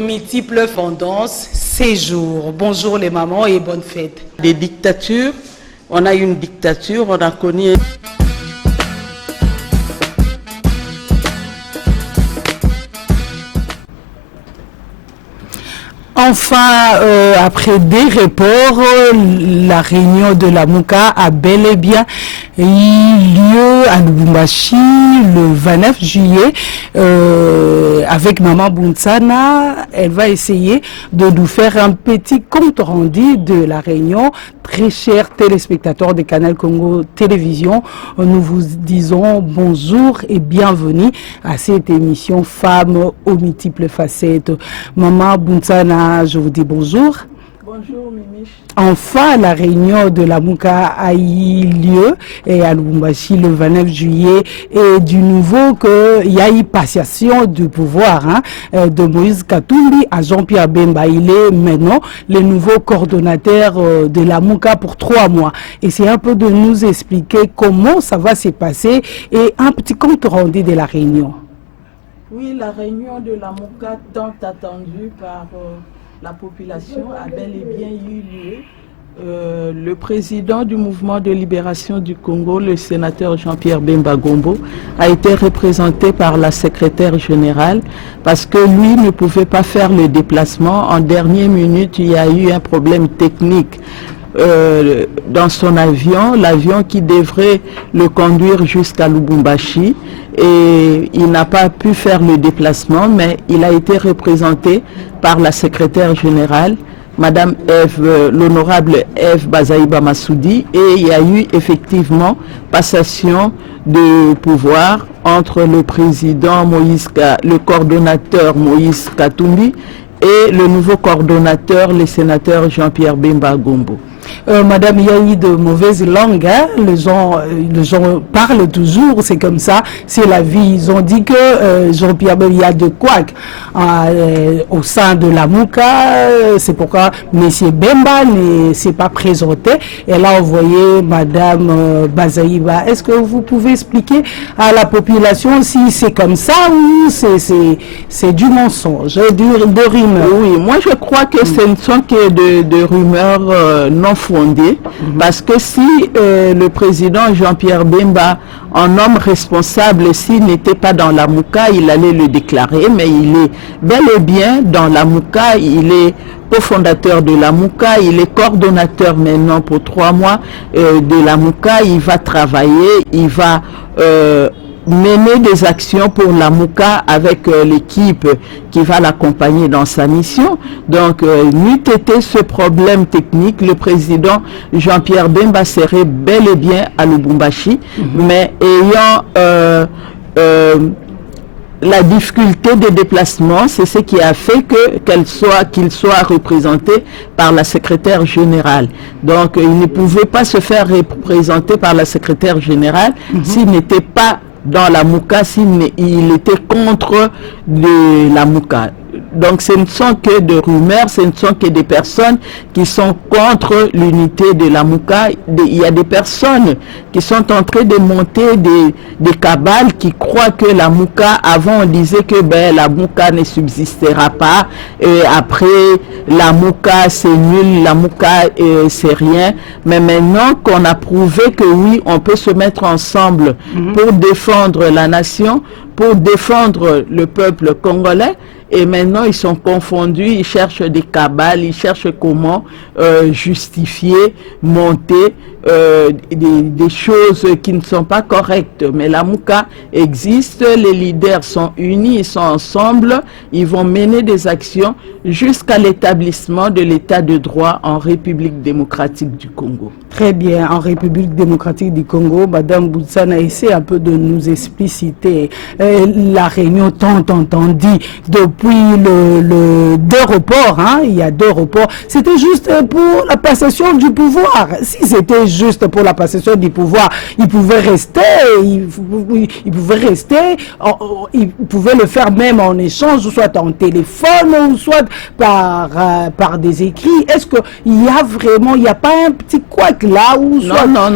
Multiples tendances, séjours. Bonjour les mamans et bonne fête. Des dictatures, on a une dictature, on a connu... Enfin, après des reports, la réunion de la Mouka a bel et bien eu lieu à Lubumbashi le 29 juillet avec Maman Buntsana. Elle va essayer de nous faire un petit compte rendu de la réunion. Très chers téléspectateurs de Canal Congo Télévision, nous vous disons bonjour et bienvenue à cette émission Femmes aux multiples facettes. Maman Buntsana, je vous dis bonjour. Bonjour Mimi. Enfin, la réunion de la Mouka a eu lieu à Lubumbashi le 29 juillet et du nouveau qu'il y a eu passation du pouvoir de Moïse Katumbi à Jean-Pierre Bemba. Il est maintenant le nouveau coordonnateur de la Mouka pour 3 mois. Et c'est un peu de nous expliquer comment ça va se passer et un petit compte rendu de la réunion. Oui, la réunion de la Mouka tant attendue par... la population a bel et bien eu lieu. Le président du mouvement de libération du Congo, le sénateur Jean-Pierre Bemba Gombo, a été représenté par la secrétaire générale parce que lui ne pouvait pas faire le déplacement. En dernière minute, il y a eu un problème technique dans son avion, l'avion qui devrait le conduire jusqu'à Lubumbashi, et il n'a pas pu faire le déplacement, mais il a été représenté par la secrétaire générale, Madame Eve, l'honorable Eve Bazaïba Massoudi, et il y a eu effectivement passation de pouvoir entre le président le coordonnateur Moïse Katumbi et le nouveau coordonnateur, le sénateur Jean-Pierre Bemba Gombo. Madame, il y a eu de mauvaises langues, les gens parlent toujours, c'est comme ça, c'est la vie. Ils ont dit que Jean-Pierre Bemba, il y a de couacs au sein de la Mouka, c'est pourquoi M. Bemba ne s'est pas présenté. Et là, on voyait Madame Bazaïba. Est-ce que vous pouvez expliquer à la population si c'est comme ça ou c'est du mensonge, de rumeurs? Oui, moi je crois que ce ne sont que de rumeurs non fondées, parce que si le président Jean-Pierre Bemba, un homme responsable, s'il n'était pas dans la Mouka, il allait le déclarer, mais il est bel et bien dans la Mouka, il est cofondateur de la Mouka, il est coordonnateur maintenant pour 3 mois de la Mouka, il va travailler, il va mener des actions pour la Mouka avec l'équipe qui va l'accompagner dans sa mission. Donc, n'eût été ce problème technique, le président Jean-Pierre Bemba serait bel et bien à Lubumbashi, mais ayant la difficulté de déplacement, c'est ce qui a fait qu'il soit représenté par la secrétaire générale. Donc, il ne pouvait pas se faire représenter par la secrétaire générale s'il n'était pas dans la Mouka, il était contre la Mouka. Donc ce ne sont que des rumeurs, ce ne sont que des personnes qui sont contre l'unité de la Mouka. Il y a des personnes qui sont en train de monter des cabales qui croient que la Mouka, avant on disait que la Mouka ne subsistera pas, et après la Mouka c'est nul, la Mouka c'est rien, mais maintenant qu'on a prouvé que oui, on peut se mettre ensemble pour défendre la nation, pour défendre le peuple congolais, et maintenant ils sont confondus, ils cherchent des cabales, ils cherchent comment justifier, monter des choses qui ne sont pas correctes. Mais la Mouka existe, les leaders sont unis, ils sont ensemble, ils vont mener des actions jusqu'à l'établissement de l'état de droit en République démocratique du Congo. Très bien, en République démocratique du Congo, Madame Buntsana essaie un peu de nous expliciter la réunion tant entendue depuis le 2 reports, il y a 2 reports. C'était juste pour la passation du pouvoir. Si c'était juste pour la passation du pouvoir, il pouvait rester, il pouvait le faire même en échange, soit en téléphone, ou soit par des écrits. Est-ce qu'il y a vraiment, il n'y a pas un petit couac là où soit... Non,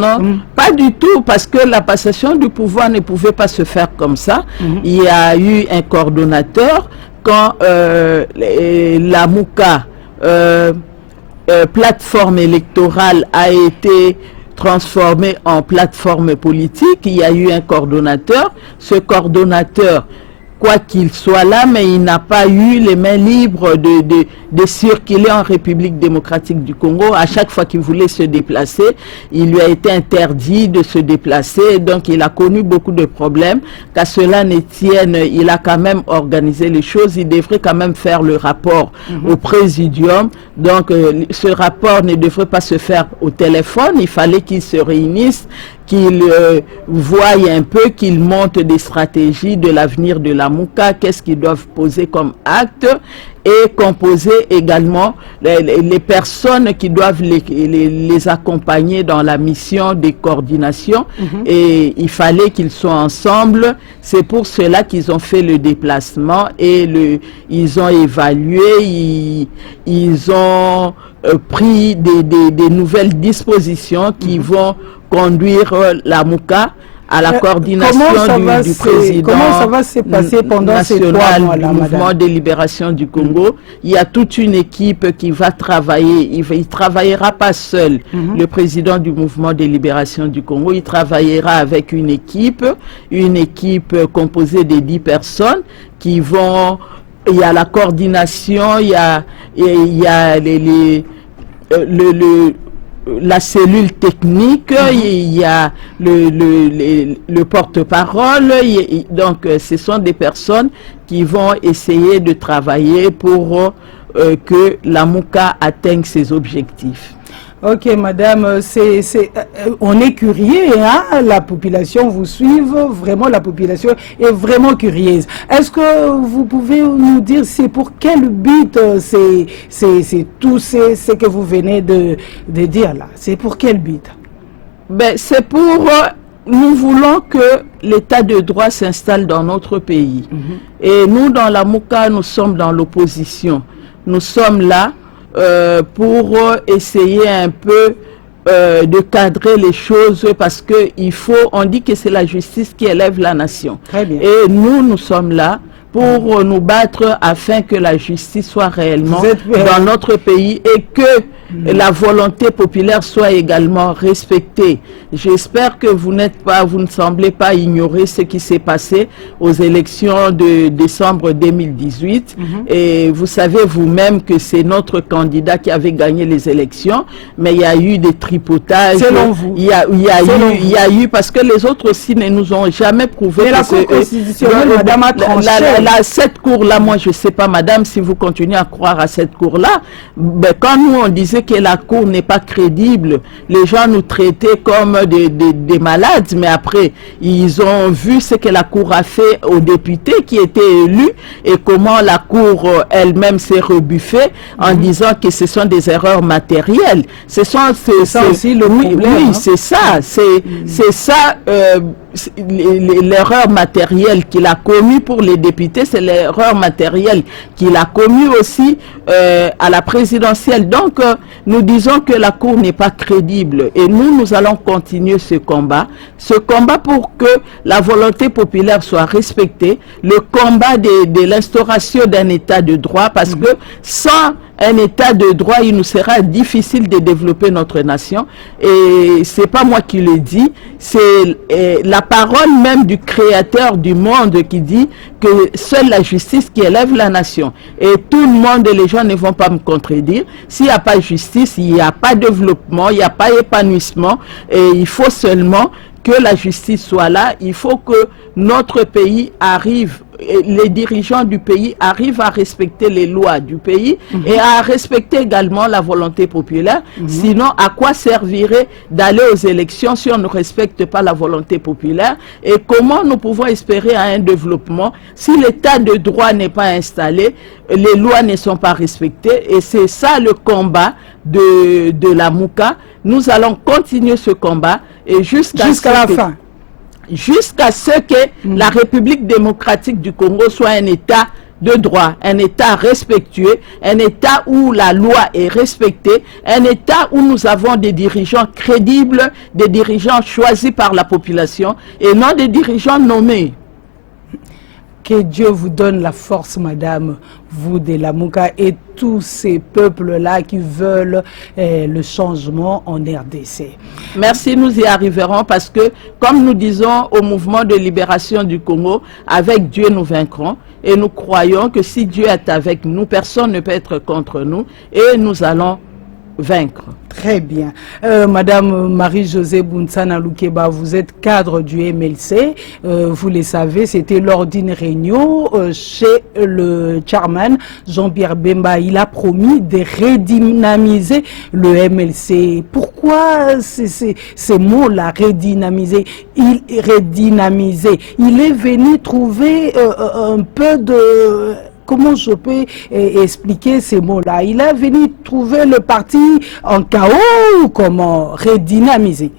pas du tout, parce que la passation du pouvoir ne pouvait pas se faire comme ça. Il y a eu un coordonnateur. quand la Mouka, plateforme électorale, a été transformée en plateforme politique, il y a eu un coordonnateur. Ce coordonnateur, quoi qu'il soit là, mais il n'a pas eu les mains libres de circuler en République démocratique du Congo. À chaque fois qu'il voulait se déplacer, il lui a été interdit de se déplacer. Donc, il a connu beaucoup de problèmes. Qu'à cela ne tienne, il a quand même organisé les choses. Il devrait quand même faire le rapport au Présidium. Donc, ce rapport ne devrait pas se faire au téléphone. Il fallait qu'ils se réunissent, qu'ils voient un peu, qu'ils montent des stratégies de l'avenir de la Mouka, qu'est-ce qu'ils doivent poser comme acte, et composer également les personnes qui doivent les accompagner dans la mission de coordination. Et il fallait qu'ils soient ensemble. C'est pour cela qu'ils ont fait le déplacement et ils ont évalué, ils ont pris des nouvelles dispositions qui vont conduire la Mouka à la coordination du président. Comment ça va se passer pendant ces 3 mois là, du mouvement de libération du Congo? Il y a toute une équipe qui va travailler. Il travaillera pas seul. Le président du mouvement de libération du Congo, il travaillera avec une équipe composée de 10 personnes qui vont. Il y a la coordination, il y a la cellule technique, il y a le porte-parole. Donc, ce sont des personnes qui vont essayer de travailler pour que la Mouka atteigne ses objectifs. Ok, madame, on est curieux, hein? La population vous suit, vraiment la population est vraiment curieuse. Est-ce que vous pouvez nous dire c'est pour quel but c'est tout ce que vous venez de dire là? C'est pour quel but? Ben, c'est pour... nous voulons que l'état de droit s'installe dans notre pays. Et nous, dans la Mouka, nous sommes dans l'opposition. Nous sommes là pour essayer un peu de cadrer les choses, parce que on dit que c'est la justice qui élève la nation. Très bien. Et nous sommes là pour nous battre afin que la justice soit réellement dans notre pays et que la volonté populaire soit également respectée. J'espère que vous ne semblez pas ignorer ce qui s'est passé aux élections de décembre 2018. Et vous savez vous-même que c'est notre candidat qui avait gagné les élections, mais il y a eu des tripotages. Selon vous? Il y a eu, parce que les autres aussi ne nous ont jamais prouvé mais que la Cour constitutionnelle, madame, a tranché. Cette cour-là, moi je ne sais pas, madame, si vous continuez à croire à cette cour-là, ben, quand nous on disait que la cour n'est pas crédible, les gens nous traitaient comme des malades, mais après ils ont vu ce que la cour a fait aux députés qui étaient élus et comment la cour elle-même s'est rebuffée en disant que ce sont des erreurs matérielles. C'est aussi le problème. Oui, c'est ça, c'est ça. L'erreur matérielle qu'il a commis pour les députés, c'est l'erreur matérielle qu'il a commis aussi à la présidentielle. Donc, nous disons que la Cour n'est pas crédible et nous allons continuer ce combat pour que la volonté populaire soit respectée, le combat de l'instauration d'un état de droit, parce que sans un état de droit, il nous sera difficile de développer notre nation. Et c'est pas moi qui le dis, c'est la parole même du créateur du monde qui dit que seule la justice qui élève la nation. Et tout le monde, les gens ne vont pas me contredire. S'il n'y a pas de justice, il n'y a pas de développement, il n'y a pas d'épanouissement. Et il faut seulement que la justice soit là. Il faut que notre pays arrive, les dirigeants du pays arrivent à respecter les lois du pays et à respecter également la volonté populaire. Sinon, à quoi servirait d'aller aux élections si on ne respecte pas la volonté populaire? Et comment nous pouvons espérer un développement si l'état de droit n'est pas installé, les lois ne sont pas respectées? Et c'est ça le combat de la Mouka. Nous allons continuer ce combat et jusqu'à la fin. Jusqu'à ce que la République démocratique du Congo soit un État de droit, un État respectueux, un État où la loi est respectée, un État où nous avons des dirigeants crédibles, des dirigeants choisis par la population et non des dirigeants nommés. Que Dieu vous donne la force, madame, vous de la Mouka et tous ces peuples-là qui veulent le changement en RDC. Merci, nous y arriverons parce que, comme nous disons au mouvement de libération du Congo, avec Dieu nous vaincrons et nous croyons que si Dieu est avec nous, personne ne peut être contre nous et nous allons vaincre. Très bien. Madame Marie-Josée Bounsana Loukeba, vous êtes cadre du MLC. Vous le savez, c'était lors d'une réunion chez le chairman Jean-Pierre Bemba. Il a promis de redynamiser le MLC. Pourquoi ces mots-là, redynamiser? Il est venu trouver un peu de... Comment je peux expliquer ces mots-là? Il est venu trouver le parti en chaos ou comment redynamiser?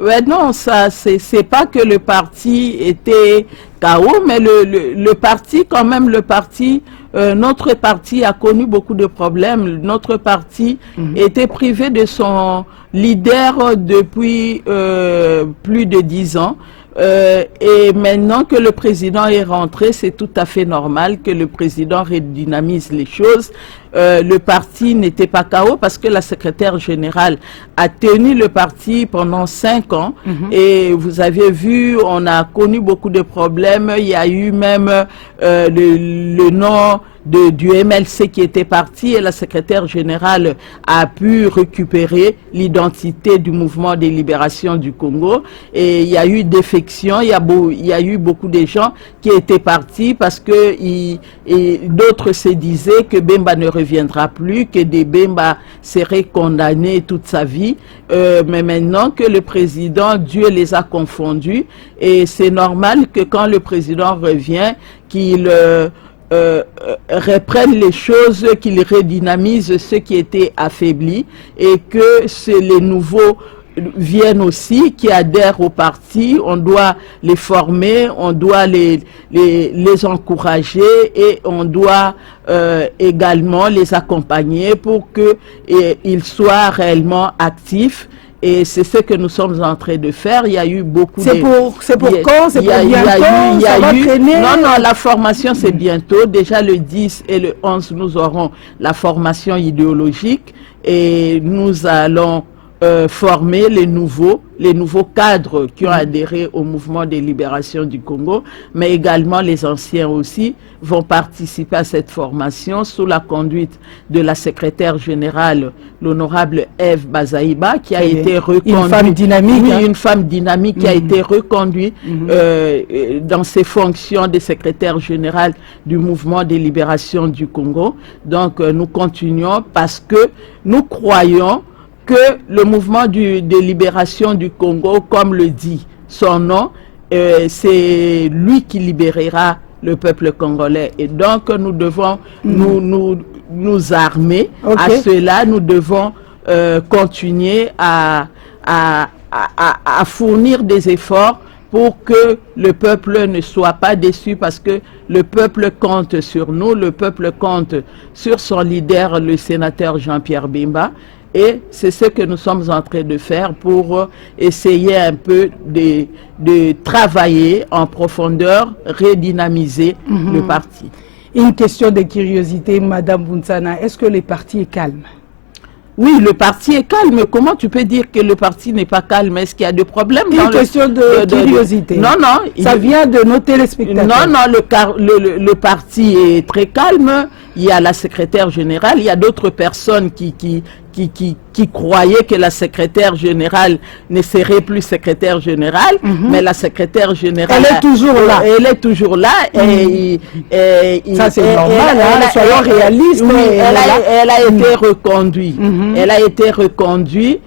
Ouais, non, ça, c'est pas que le parti était chaos, mais le parti, quand même, notre parti a connu beaucoup de problèmes. Notre parti était privé de son leader depuis plus de 10 ans. Et maintenant que le président est rentré, c'est tout à fait normal que le président redynamise les choses. Le parti n'était pas KO parce que la secrétaire générale a tenu le parti pendant 5 ans. Et vous avez vu, on a connu beaucoup de problèmes. Il y a eu même le nom du MLC qui était parti et la secrétaire générale a pu récupérer l'identité du mouvement des libérations du Congo. Et il y a eu défection, il y a eu beaucoup de gens qui étaient partis parce que d'autres se disaient que Bemba ne reviendra plus, que des Bemba seraient condamnés toute sa vie. Mais maintenant que le président, Dieu les a confondus et c'est normal que quand le président revient, qu'il reprennent les choses, qu'ils redynamisent ce qui était affaibli et que les nouveaux viennent aussi, qui adhèrent au parti. On doit les former, on doit les encourager et on doit également les accompagner pour qu'ils soient réellement actifs. Et c'est ce que nous sommes en train de faire. Il y a eu beaucoup de... C'est pour quand? C'est pour bientôt? Ça va traîner? Non, la formation c'est bientôt. Déjà le 10 et le 11, nous aurons la formation idéologique et nous allons former les nouveaux cadres qui ont adhéré au mouvement de libération du Congo, mais également les anciens aussi vont participer à cette formation sous la conduite de la secrétaire générale, l'honorable Ève Bazaïba, qui a été reconduite. Une femme dynamique. Oui, une femme dynamique qui a été reconduite dans ses fonctions de secrétaire générale du mouvement de libération du Congo. Donc nous continuons parce que nous croyons que le mouvement de libération du Congo, comme le dit son nom, c'est lui qui libérera le peuple congolais. Et donc, nous devons nous armer à cela. Nous devons continuer à fournir des efforts pour que le peuple ne soit pas déçu parce que le peuple compte sur nous, le peuple compte sur son leader, le sénateur Jean-Pierre Bemba. Et c'est ce que nous sommes en train de faire pour essayer un peu de travailler en profondeur, redynamiser le parti. Une question de curiosité, Madame Bounsana, est-ce que le parti est calme? Oui, le parti est calme. Comment tu peux dire que le parti n'est pas calme? Est-ce qu'il y a des problèmes? Une question de curiosité. Non. Ça vient de nos téléspectateurs. Non, le parti est très calme. Il y a la secrétaire générale, il y a d'autres personnes qui croyaient que la secrétaire générale ne serait plus secrétaire générale, mais la secrétaire générale... Elle est toujours là. Elle est toujours là. Ça, c'est normal, soyons réalistes. Oui, elle a été reconduite. Elle a été reconduite.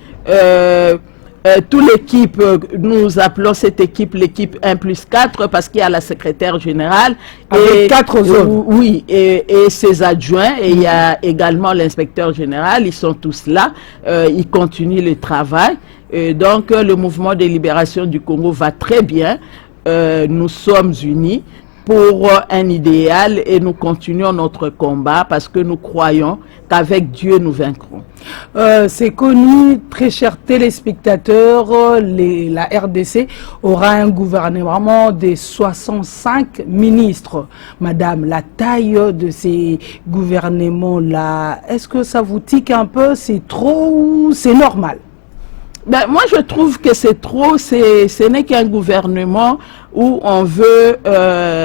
Toute l'équipe, nous appelons cette équipe l'équipe 1+4 parce qu'il y a la secrétaire générale. Avec 4 hommes. Oui, et ses adjoints, et il y a également l'inspecteur général, ils sont tous là, ils continuent le travail. Et donc le mouvement de libération du Congo va très bien, nous sommes unis. pour un idéal et nous continuons notre combat parce que nous croyons qu'avec Dieu nous vaincrons. C'est connu, très chers téléspectateurs, la RDC aura un gouvernement de 65 ministres. Madame, la taille de ces gouvernements-là, est-ce que ça vous tique un peu? C'est trop ou c'est normal? Ben, moi, je trouve que c'est trop, ce n'est qu'un gouvernement où on veut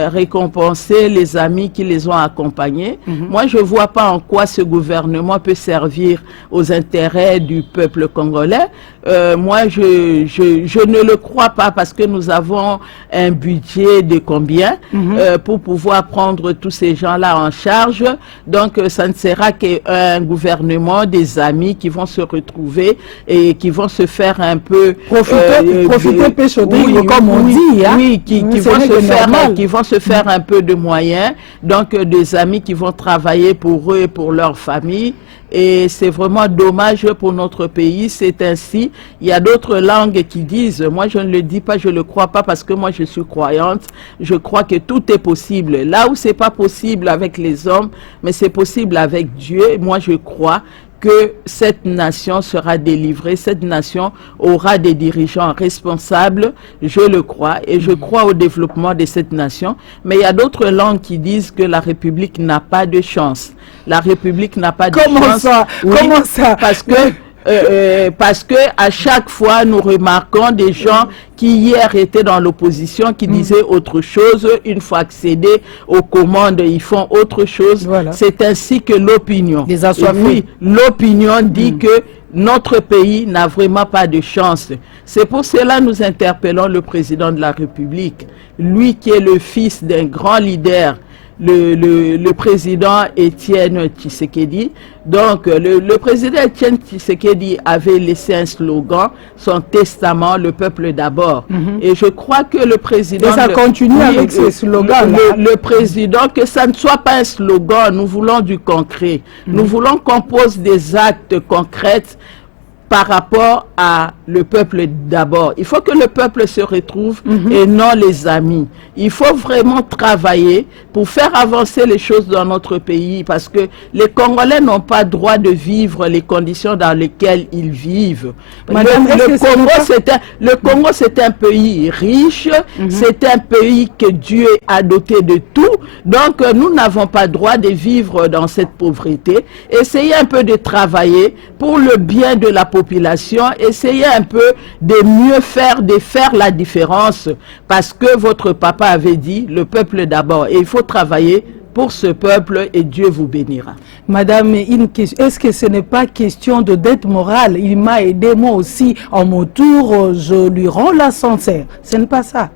récompenser les amis qui les ont accompagnés. Moi, je ne vois pas en quoi ce gouvernement peut servir aux intérêts du peuple congolais. Moi, je ne le crois pas parce que nous avons un budget de combien pour pouvoir prendre tous ces gens-là en charge. Donc, ça ne sera qu'un gouvernement des amis qui vont se retrouver et qui vont se faire un peu... Profiter péchodrigue, comme on dit. Hein? Oui, qui vont se faire un peu de moyens. Donc, des amis qui vont travailler pour eux et pour leur famille. Et c'est vraiment dommage pour notre pays, c'est ainsi. Il y a d'autres langues qui disent, moi je ne le dis pas, je ne le crois pas parce que moi je suis croyante, je crois que tout est possible. Là où c'est pas possible avec les hommes, mais c'est possible avec Dieu, moi je crois que cette nation sera délivrée, cette nation aura des dirigeants responsables, je le crois, et je crois au développement de cette nation. Mais il y a d'autres langues qui disent que la République n'a pas de chance. La République n'a pas de chance. Comment ça? Oui, comment ça? Parce que à chaque fois, nous remarquons des gens qui hier étaient dans l'opposition, qui disaient autre chose. Une fois accédés aux commandes, ils font autre chose. Voilà. C'est ainsi que l'opinion. Oui, l'opinion dit que notre pays n'a vraiment pas de chance. C'est pour cela que nous interpellons le président de la République, lui qui est le fils d'un grand leader, le président Étienne Tshisekedi. Donc, le président Étienne Tshisekedi avait laissé un slogan, son testament, le peuple d'abord. Et je crois que le président... Et ça continue avec ce slogan. Le président, que ça ne soit pas un slogan, nous voulons du concret. Nous voulons qu'on pose des actes concrets par rapport à le peuple d'abord. Il faut que le peuple se retrouve et non les amis. Il faut vraiment travailler pour faire avancer les choses dans notre pays parce que les Congolais n'ont pas droit de vivre les conditions dans lesquelles ils vivent. Madame, le Congo, c'est un pays riche, c'est un pays que Dieu a doté de tout. Donc, nous n'avons pas droit de vivre dans cette pauvreté. Essayez un peu de travailler pour le bien de la population, essayez un peu de mieux faire, de faire la différence parce que votre papa avait dit le peuple d'abord et il faut travailler pour ce peuple et Dieu vous bénira. Madame, est-ce que ce n'est pas question de dette morale? Il m'a aidé moi aussi, en mon tour, je lui rends la sincère. Ce n'est pas ça.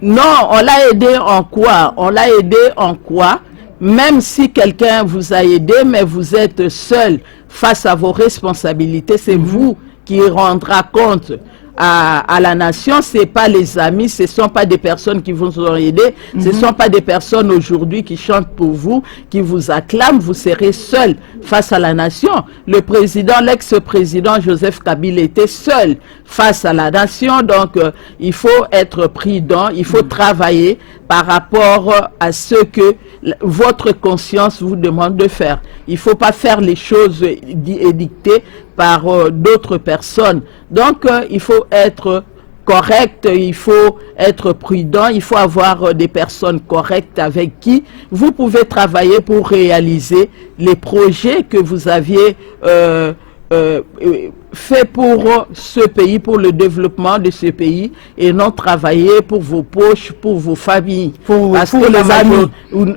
Non, on l'a aidé en quoi? On l'a aidé en quoi? Même si quelqu'un vous a aidé, mais vous êtes seul face à vos responsabilités, c'est vous qui rendra compte à la nation. C'est pas les amis, ce ne sont pas des personnes qui vous ont aidé, ce ne sont pas des personnes aujourd'hui qui chantent pour vous, qui vous acclament, vous serez seul face à la nation. Le président, l'ex-président Joseph Kabila était seul face à la nation, donc il faut être prudent, il faut travailler par rapport à ce que votre conscience vous demande de faire. Il ne faut pas faire les choses édictées par d'autres personnes. Donc, il faut être correct, il faut être prudent, il faut avoir des personnes correctes avec qui vous pouvez travailler pour réaliser les projets que vous aviez fait pour ce pays, pour le développement de ce pays, et non travailler pour vos poches, pour vos familles. Parce que les amis,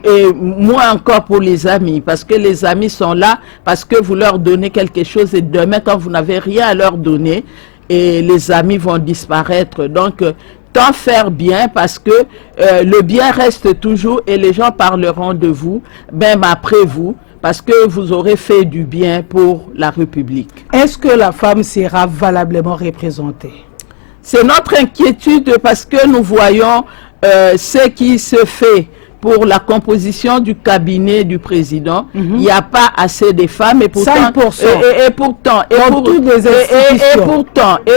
et moi encore pour les amis, parce que les amis sont là, parce que vous leur donnez quelque chose, et demain quand vous n'avez rien à leur donner, et les amis vont disparaître. Donc, tant faire bien, parce que le bien reste toujours, et les gens parleront de vous, même après vous, parce que vous aurez fait du bien pour la République. Est-ce que la femme sera valablement représentée? C'est notre inquiétude parce que nous voyons ce qui se fait pour la composition du cabinet du président. Il n'y a pas assez de femmes et pourtant, 5%. Et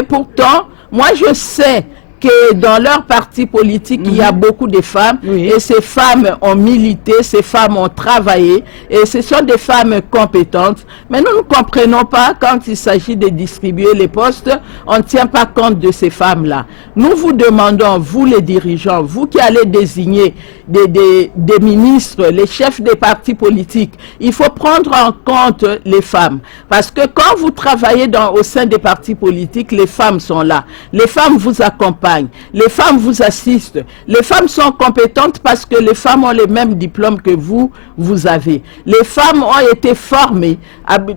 pourtant, moi je sais que dans leur parti politique, il y a beaucoup de femmes, et ces femmes ont milité, ces femmes ont travaillé, et ce sont des femmes compétentes. Mais nous ne comprenons pas quand il s'agit de distribuer les postes, on ne tient pas compte de ces femmes-là. Nous vous demandons, vous les dirigeants, vous qui allez désigner des ministres, les chefs des partis politiques, il faut prendre en compte les femmes. Parce que quand vous travaillez au sein des partis politiques, les femmes sont là. Les femmes vous accompagnent, les femmes vous assistent. Les femmes sont compétentes parce que les femmes ont les mêmes diplômes que vous avez. Les femmes ont été formées.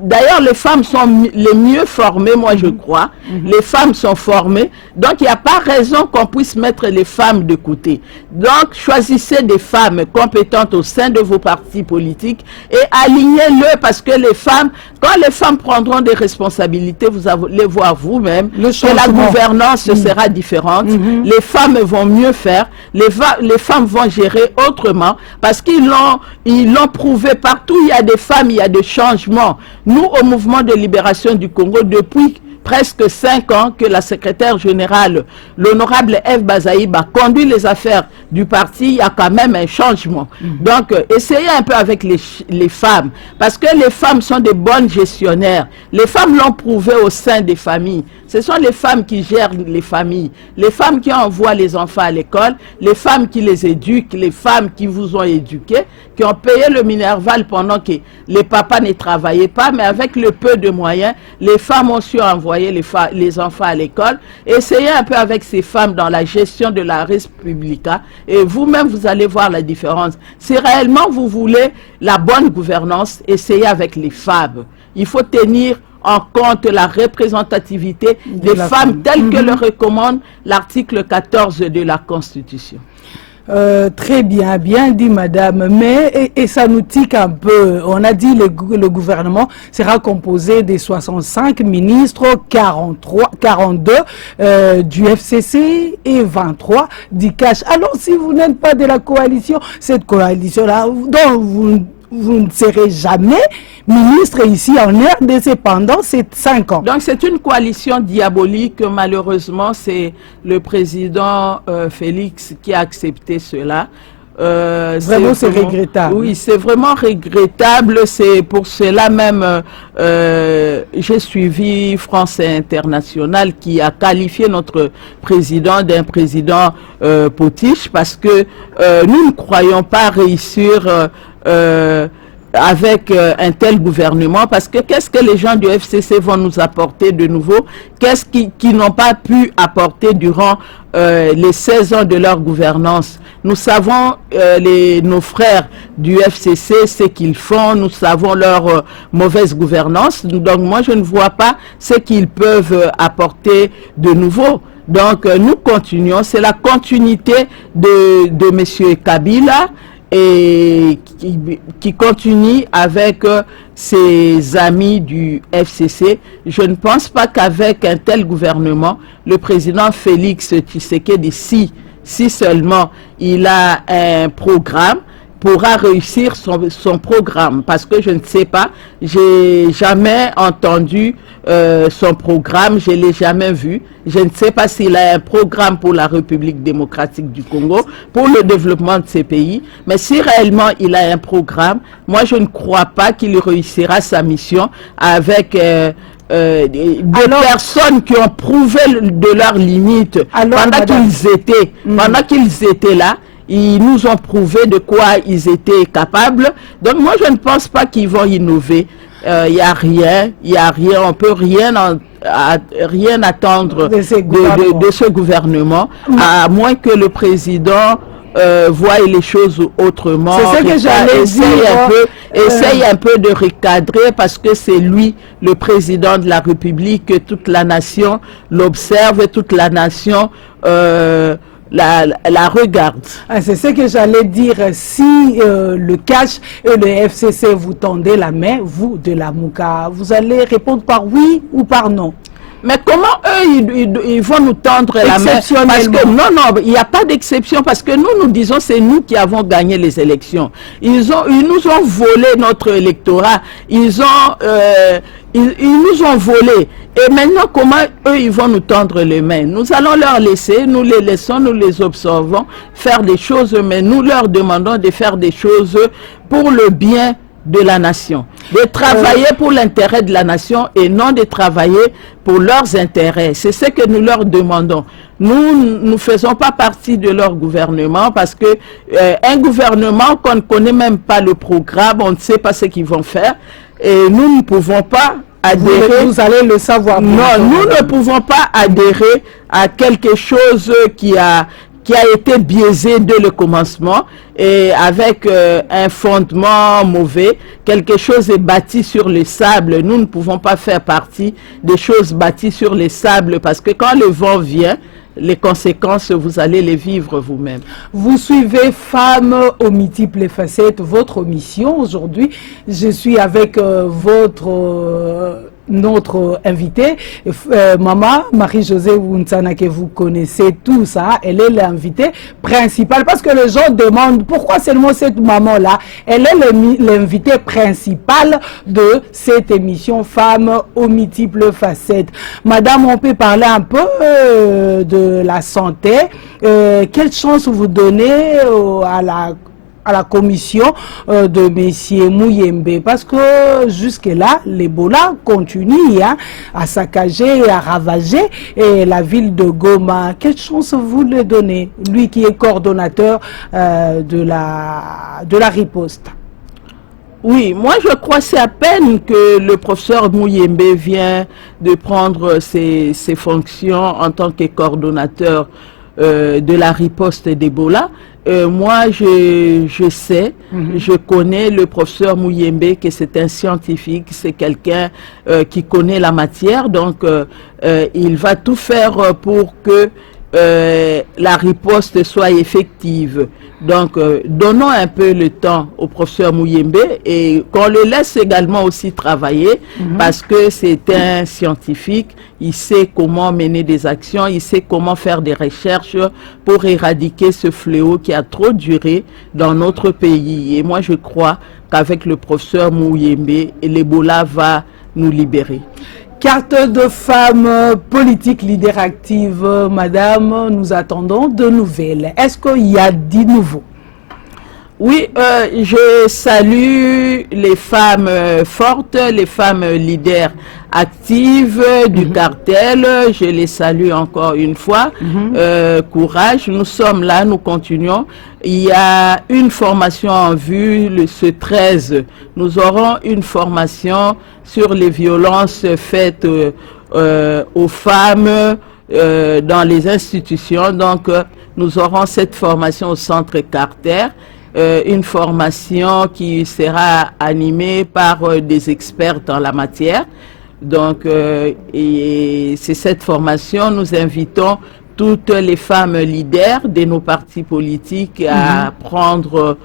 D'ailleurs, les femmes sont les mieux formées, moi je crois. Les femmes sont formées. Donc, il n'y a pas raison qu'on puisse mettre les femmes de côté. Donc, choisissez des femmes compétentes au sein de vos partis politiques et alignez-le parce que les femmes, quand les femmes prendront des responsabilités, vous allez voir vous-même que la gouvernance sera différente. Les femmes vont mieux faire. Les femmes vont gérer autrement parce qu'ils l'ont prouvé partout. Il y a des femmes, il y a des changements. Nous, au mouvement de libération du Congo, depuis presque 5 ans que la secrétaire générale, l'honorable Eve Bazaïba, conduit les affaires du parti, il y a quand même un changement. Donc, essayez un peu avec les femmes, parce que les femmes sont des bonnes gestionnaires. Les femmes l'ont prouvé au sein des familles. Ce sont les femmes qui gèrent les familles, les femmes qui envoient les enfants à l'école, les femmes qui les éduquent, les femmes qui vous ont éduqués, qui ont payé le Minerval pendant que les papas ne travaillaient pas, mais avec le peu de moyens, les femmes ont su envoyer les enfants à l'école. Essayez un peu avec ces femmes dans la gestion de la res publica et vous-même vous allez voir la différence. Si réellement vous voulez la bonne gouvernance, essayez avec les femmes. Il faut tenir en compte la représentativité des femmes telle que le recommande l'article 14 de la Constitution. Très bien, bien dit madame, mais et ça nous tique un peu. On a dit le gouvernement sera composé des 65 ministres, 42 du FCC et 23 du CACH. Alors si vous n'êtes pas de la coalition, cette coalition-là, dont vous ne serez jamais ministre ici en RDC pendant ces 5 ans. Donc c'est une coalition diabolique. Malheureusement, c'est le président Félix qui a accepté cela. Vraiment, c'est regrettable. Oui, c'est vraiment regrettable. C'est pour cela même, j'ai suivi France Internationale qui a qualifié notre président d'un président potiche parce que nous ne croyons pas réussir avec un tel gouvernement, parce que qu'est-ce que les gens du FCC vont nous apporter de nouveau? Qu'est-ce qu'ils n'ont pas pu apporter durant les 16 ans de leur gouvernance? Nous savons nos frères du FCC, ce qu'ils font, nous savons leur mauvaise gouvernance, donc moi je ne vois pas ce qu'ils peuvent apporter de nouveau. Donc nous continuons, c'est la continuité de M. Kabila, et qui continue avec ses amis du FCC. Je ne pense pas qu'avec un tel gouvernement, le président Félix Tshisekedi, si seulement il a un programme, pourra réussir son programme, parce que je ne sais pas, j'ai jamais entendu son programme, je l'ai jamais vu. Je ne sais pas s'il a un programme pour la République démocratique du Congo, pour le développement de ces pays, mais si réellement il a un programme, moi je ne crois pas qu'il réussira sa mission avec des personnes qui ont prouvé de leurs limites pendant qu'ils étaient là. Ils nous ont prouvé de quoi ils étaient capables. Donc moi, je ne pense pas qu'ils vont innover. Il n'y a rien, on peut rien attendre de ce gouvernement, à moins que le président voit les choses autrement. C'est ce que j'allais dire. Essaye un peu de recadrer, parce que c'est lui, le président de la République, que toute la nation l'observe, toute la nation la regarde. C'est ce que j'allais dire. Si le CACH et le FCC vous tendez la main, vous de la Mouka, vous allez répondre par oui ou par non? Mais comment eux, ils vont nous tendre la main? Parce que non, il n'y a pas d'exception, parce que nous disons c'est nous qui avons gagné les élections. Ils nous ont volé notre électorat. Ils ils nous ont volé. Et maintenant, comment eux, ils vont nous tendre les mains? Nous allons leur laisser, nous les laissons, nous les observons faire des choses, mais nous leur demandons de faire des choses pour le bien de la nation, de travailler pour l'intérêt de la nation et non de travailler pour leurs intérêts. C'est ce que nous leur demandons. Nous ne faisons pas partie de leur gouvernement parce que un gouvernement qu'on ne connaît même pas le programme, on ne sait pas ce qu'ils vont faire et nous ne pouvons pas adhérer. Vous allez le savoir. Non, nous ne pouvons pas adhérer à quelque chose qui a été biaisé dès le commencement et avec un fondement mauvais. Quelque chose est bâti sur le sable. Nous ne pouvons pas faire partie des choses bâties sur le sable parce que quand le vent vient, les conséquences, vous allez les vivre vous-même. Vous suivez Femmes aux multiples facettes, votre mission aujourd'hui. Je suis avec notre invitée, Maman Marie-Josée Wunsana, que vous connaissez tous, hein, elle est l'invitée principale, parce que les gens demandent pourquoi seulement cette maman-là. Elle est l'invitée principale de cette émission Femmes aux multiples facettes. Madame, on peut parler un peu de la santé. Quelle chance vous donnez à la commission de M. Muyembe, parce que jusque-là, l'Ebola continue à saccager et à ravager la ville de Goma. Quelle chance vous le donnez, lui qui est coordonnateur de la riposte? Oui, moi je crois que c'est à peine que le professeur Muyembe vient de prendre ses fonctions en tant que coordonnateur de la riposte d'Ebola. Moi, je sais, je connais le professeur Muyembe, que c'est un scientifique, c'est quelqu'un qui connaît la matière, donc il va tout faire pour que la riposte soit effective. Donc, donnons un peu le temps au professeur Muyembe et qu'on le laisse également aussi travailler parce que c'est un scientifique, il sait comment mener des actions, il sait comment faire des recherches pour éradiquer ce fléau qui a trop duré dans notre pays. Et moi, je crois qu'avec le professeur Muyembe, l'Ebola va nous libérer. Carte de femme politique leader active, madame, nous attendons de nouvelles. Est-ce qu'il y a du nouveau? Oui, je salue les femmes fortes, les femmes leaders actives du cartel. Je les salue encore une fois. Courage, nous sommes là, nous continuons. Il y a une formation en vue ce 13. Nous aurons une formation sur les violences faites aux femmes dans les institutions. Donc, nous aurons cette formation au centre Carter. Une formation qui sera animée par des experts en la matière. Donc, et c'est cette formation, nous invitons toutes les femmes leaders de nos partis politiques à prendre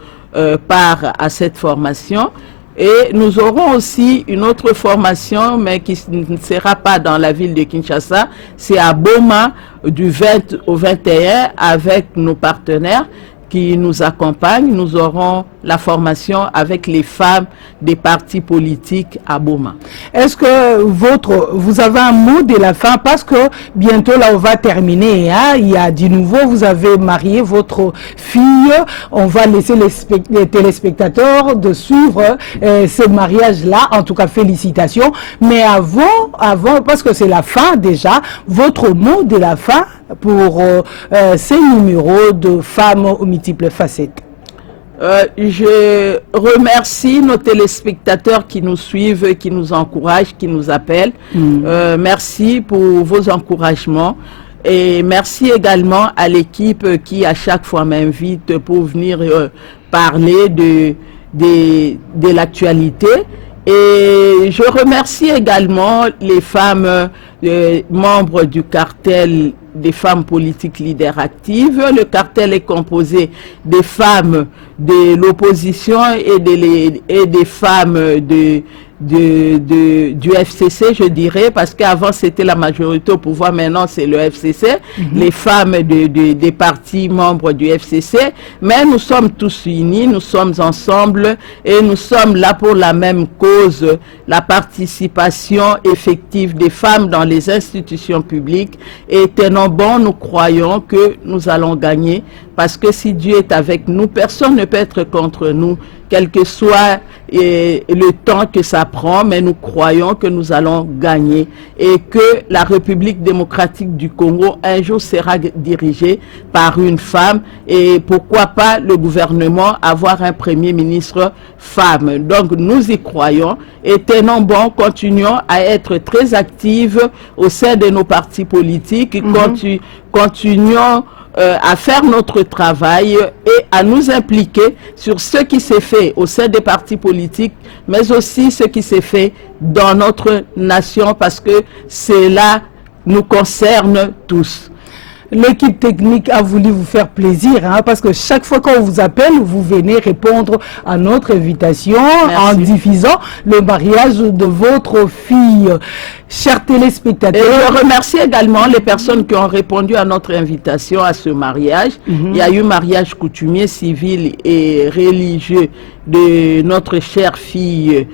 part à cette formation. Et nous aurons aussi une autre formation, mais qui ne sera pas dans la ville de Kinshasa, c'est à Boma du 20 au 21 avec nos partenaires qui nous accompagnent. Nous aurons la formation avec les femmes des partis politiques à Boma. Est-ce que vous avez un mot de la fin, parce que bientôt là on va terminer, hein? Il y a du nouveau, vous avez marié votre fille, on va laisser les téléspectateurs de suivre ce mariage-là, en tout cas félicitations, mais avant, parce que c'est la fin déjà, votre mot de la fin pour ces numéros de Femmes aux multiples facettes. Je remercie nos téléspectateurs qui nous suivent, qui nous encouragent, qui nous appellent. Merci pour vos encouragements et merci également à l'équipe qui à chaque fois m'invite pour venir parler de l'actualité. Et je remercie également les femmes membres du cartel des femmes politiques leaders actives. Le cartel est composé des femmes de l'opposition et des femmes du FCC, je dirais, parce qu'avant c'était la majorité au pouvoir, maintenant c'est le FCC, les femmes des partis membres du FCC, mais nous sommes tous unis, nous sommes ensemble et nous sommes là pour la même cause la participation effective des femmes dans les institutions publiques. Et tenons bon, nous croyons que nous allons gagner, parce que si Dieu est avec nous, personne ne peut être contre nous, quel que soit le temps que ça prend, mais nous croyons que nous allons gagner et que la République démocratique du Congo un jour sera dirigée par une femme, et pourquoi pas le gouvernement avoir un premier ministre femme. Donc nous y croyons et tenons bon, continuons à être très actives au sein de nos partis politiques, continuons à faire notre travail et à nous impliquer sur ce qui s'est fait au sein des partis politiques, mais aussi ce qui s'est fait dans notre nation, parce que cela nous concerne tous. L'équipe technique a voulu vous faire plaisir, hein, parce que chaque fois qu'on vous appelle, vous venez répondre à notre invitation. Merci. En diffusant le mariage de votre fille. Chers téléspectateurs. Et je remercie également les personnes qui ont répondu à notre invitation à ce mariage. Il y a eu mariage coutumier, civil et religieux de notre chère fille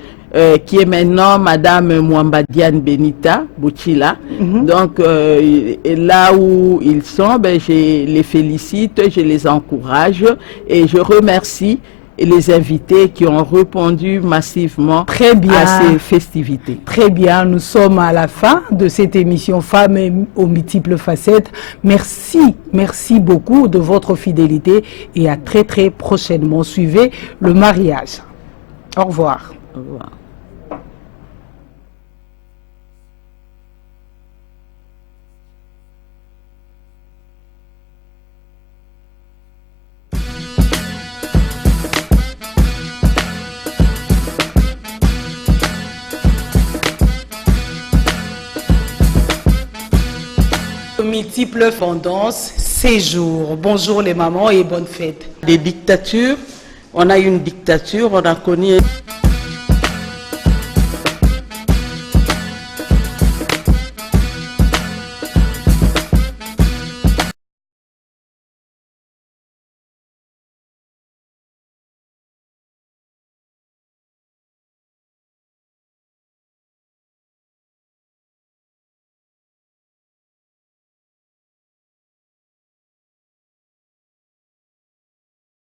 qui est maintenant Madame Mwambadiane Benita Boutila. Donc là où ils sont, ben, je les félicite, je les encourage et je remercie les invités qui ont répondu massivement à ces festivités. Très bien, nous sommes à la fin de cette émission Femmes aux multiples facettes. Merci, merci beaucoup de votre fidélité et à très très prochainement. Suivez le mariage. Au revoir. Au revoir. Multiples tendances, séjours. Bonjour les mamans et bonne fête. Des dictatures, on a eu une dictature, on a connu